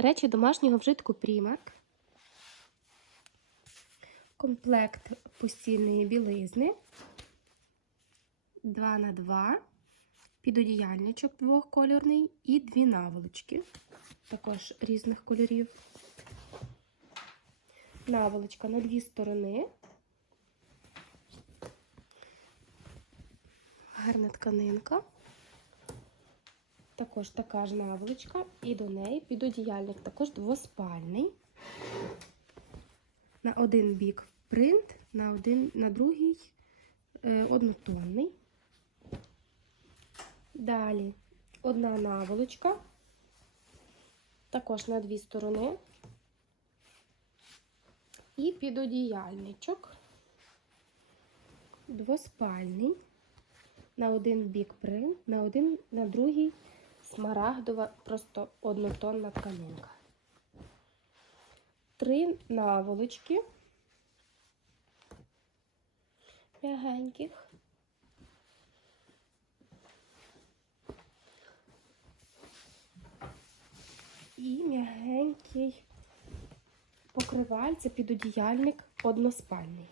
Речі домашнього вжитку Primark. Комплект постільної білизни. 2 на 2 підодіяльничок двохкольорний і дві наволочки, також різних кольорів. Наволочка на дві сторони. Гарна тканинка. Також така ж наволочка, і до неї підодіяльник також двоспальний. На один бік принт, на, один, на другий е, однотонний. Далі одна наволочка, також на дві сторони. І підодіяльничок, двоспальний, на один бік принт, на один, на другий смарагдова, просто однотонна тканинка. Три наволочки м'ягеньких. І м'ягенький покривальце, підодіяльник односпальний.